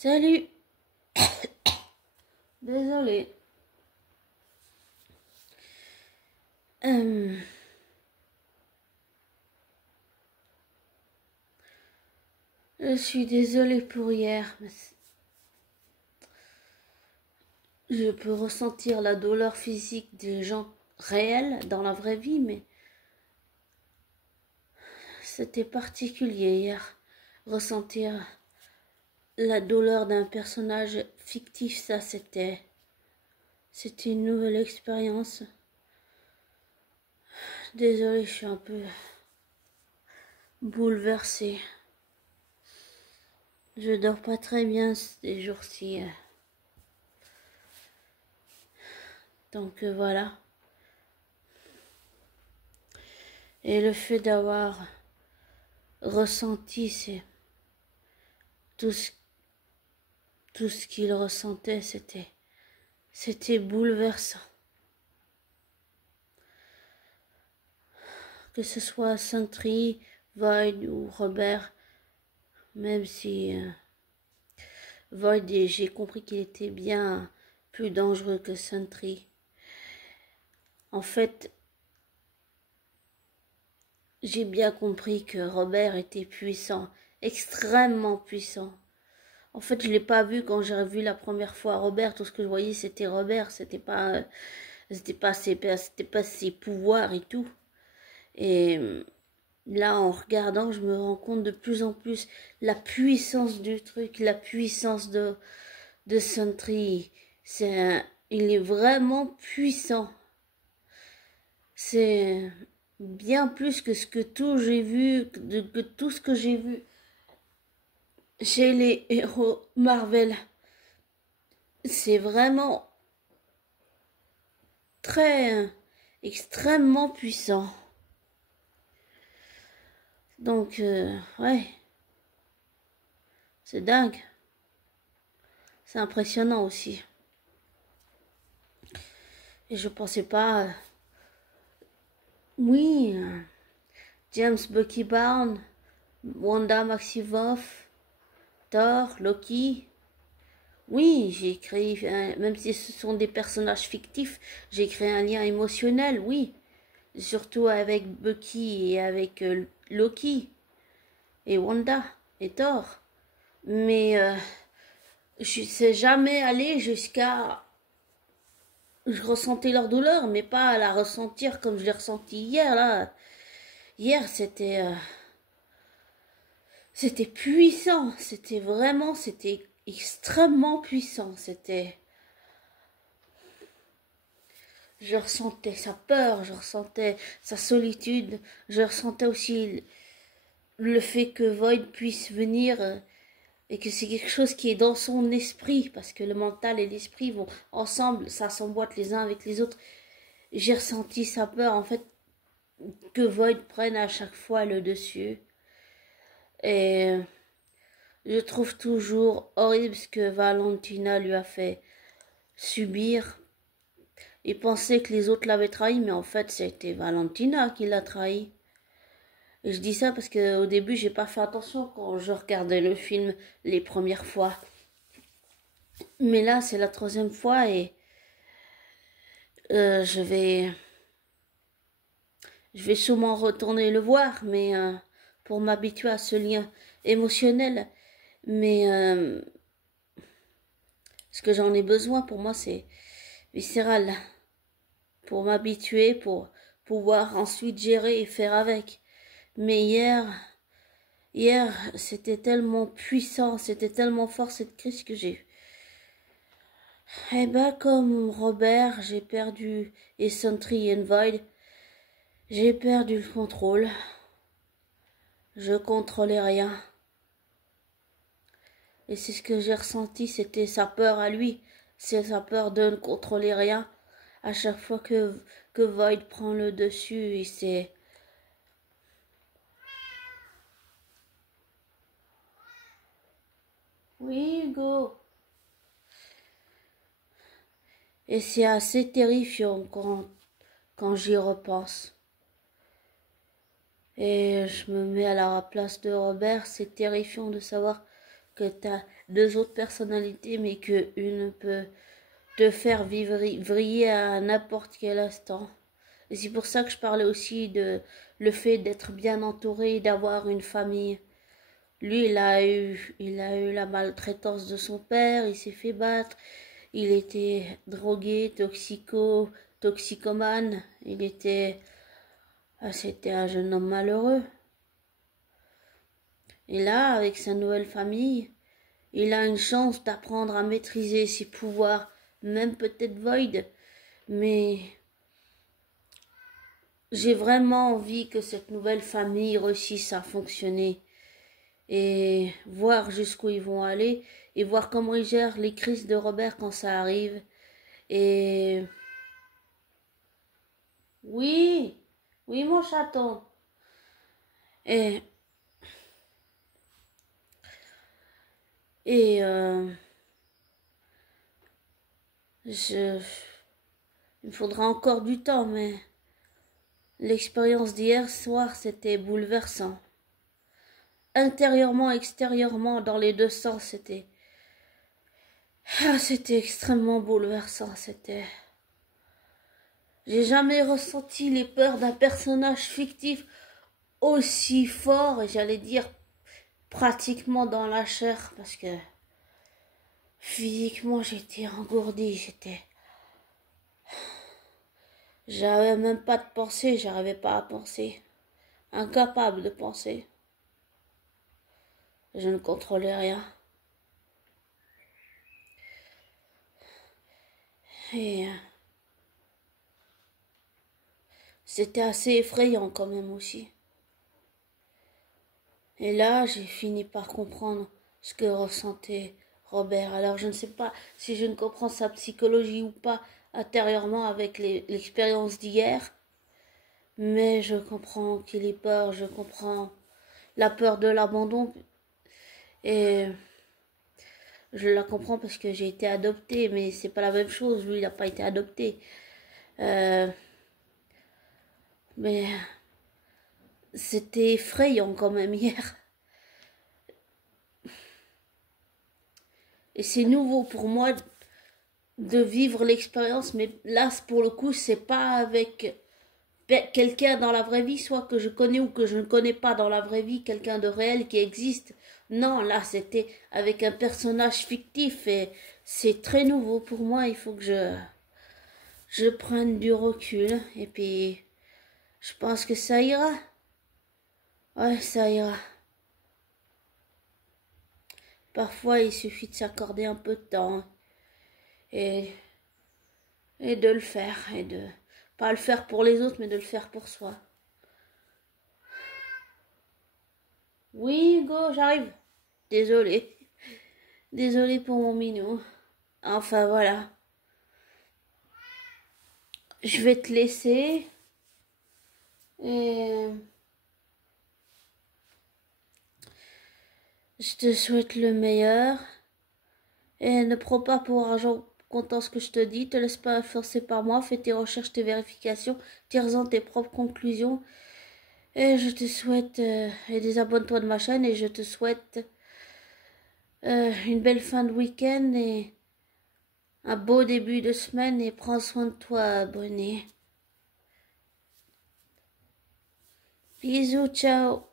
Salut. Désolée. Je suis désolée pour hier. Mais je peux ressentir la douleur physique des gens réels dans la vraie vie, mais c'était particulier hier. Ressentir la douleur d'un personnage fictif, ça c'était une nouvelle expérience. Désolée, je suis un peu bouleversée. Je dors pas très bien ces jours-ci. Donc voilà. Et le fait d'avoir ressenti tout ce qu'il ressentait, c'était bouleversant. Que ce soit Sentry, Void ou Robert, même si Void, j'ai compris qu'il était bien plus dangereux que Sentry. En fait, j'ai bien compris que Robert était puissant, extrêmement puissant. En fait, je l'ai pas vu quand j'ai vu la première fois Robert. Tout ce que je voyais, c'était Robert. C'était pas ses pouvoirs et tout. Et là, en regardant, je me rends compte de plus en plus la puissance du truc, la puissance de Sentry. Il est vraiment puissant. C'est bien plus que tout ce que j'ai vu chez les héros Marvel. C'est vraiment extrêmement puissant. Donc, ouais, c'est dingue. C'est impressionnant aussi. Et je pensais pas... oui, James Bucky Barnes, Wanda Maximoff, Thor, Loki. Oui, j'ai créé, même si ce sont des personnages fictifs, j'ai créé un lien émotionnel, oui. Surtout avec Bucky et avec Loki et Wanda et Thor. Mais je ne sais jamais aller jusqu'à... Je ressentais leur douleur, mais pas à la ressentir comme je l'ai ressenti hier, là. Hier, c'était puissant. C'était extrêmement puissant. Je ressentais sa peur, je ressentais sa solitude, je ressentais aussi le fait que Void puisse venir et que c'est quelque chose qui est dans son esprit, parce que le mental et l'esprit vont ensemble, ça s'emboîte les uns avec les autres. J'ai ressenti sa peur, en fait, que Void prenne à chaque fois le dessus. Et je trouve toujours horrible ce que Valentina lui a fait subir. Il pensait que les autres l'avaient trahi, mais en fait, c'était Valentina qui l'a trahi. Et je dis ça parce qu'au début, j'ai pas fait attention quand je regardais le film les premières fois. Mais là, c'est la troisième fois et je vais sûrement retourner le voir, mais pour m'habituer à ce lien émotionnel. Mais ce que j'en ai besoin pour moi, c'est viscéral. Pour m'habituer, pour pouvoir ensuite gérer et faire avec. Mais hier, c'était tellement puissant, c'était tellement fort cette crise que j'ai eu. Eh ben, comme Robert, j'ai perdu, et Sentry et Void, j'ai perdu le contrôle. Je contrôlais rien. Et c'est ce que j'ai ressenti, c'était sa peur à lui. C'est sa peur de ne contrôler rien. À chaque fois que Void prend le dessus, il s'est... Oui, Hugo. Et c'est assez terrifiant quand j'y repense. Et je me mets à la place de Robert, c'est terrifiant de savoir que tu as deux autres personnalités, mais que une peut te faire vriller à n'importe quel instant. Et c'est pour ça que je parlais aussi de le fait d'être bien entouré, d'avoir une famille. Lui, il a eu la maltraitance de son père, il s'est fait battre, il était drogué, toxicomane, c'était un jeune homme malheureux. Et là, avec sa nouvelle famille, il a une chance d'apprendre à maîtriser ses pouvoirs, même peut-être Void, mais j'ai vraiment envie que cette nouvelle famille réussisse à fonctionner et voir jusqu'où ils vont aller et voir comment ils gèrent les crises de Robert quand ça arrive. Et oui, oui mon chaton. Et et il me faudra encore du temps, mais l'expérience d'hier soir, c'était bouleversant. Intérieurement, extérieurement, dans les deux sens, c'était extrêmement bouleversant. J'ai jamais ressenti les peurs d'un personnage fictif aussi fort, et j'allais dire pratiquement dans la chair, parce que physiquement j'étais engourdie, j'avais même pas de pensée, j'arrivais pas à penser, incapable de penser. Je ne contrôlais rien. Et c'était assez effrayant quand même aussi. Et là, j'ai fini par comprendre ce que ressentait Robert. Alors, je ne sais pas si je ne comprends sa psychologie ou pas intérieurement avec l'expérience d'hier, mais je comprends qu'il ait peur, je comprends la peur de l'abandon, et je la comprends parce que j'ai été adoptée, mais c'est pas la même chose. Lui, il n'a pas été adopté. Mais c'était effrayant quand même hier. Et c'est nouveau pour moi de vivre l'expérience, mais là, pour le coup, c'est pas avec quelqu'un dans la vraie vie, soit que je connais ou que je ne connais pas dans la vraie vie, quelqu'un de réel qui existe. Non, là, c'était avec un personnage fictif et c'est très nouveau pour moi. Il faut que je prenne du recul et puis je pense que ça ira. Ouais, ça ira. Parfois, il suffit de s'accorder un peu de temps et, et de le faire et de pas le faire pour les autres, mais de le faire pour soi. Oui, Hugo, j'arrive. Désolée. Désolée pour mon minou. Enfin, voilà. Je vais te laisser. Et je te souhaite le meilleur. Et ne prends pas pour argent comptant ce que je te dis. Te laisse pas influencer par moi. Fais tes recherches, tes vérifications. Tire-en tes propres conclusions. Et je te souhaite... et désabonne-toi de ma chaîne. Et je te souhaite une belle fin de week-end. Et un beau début de semaine. Et prends soin de toi, abonné. Bisous, ciao.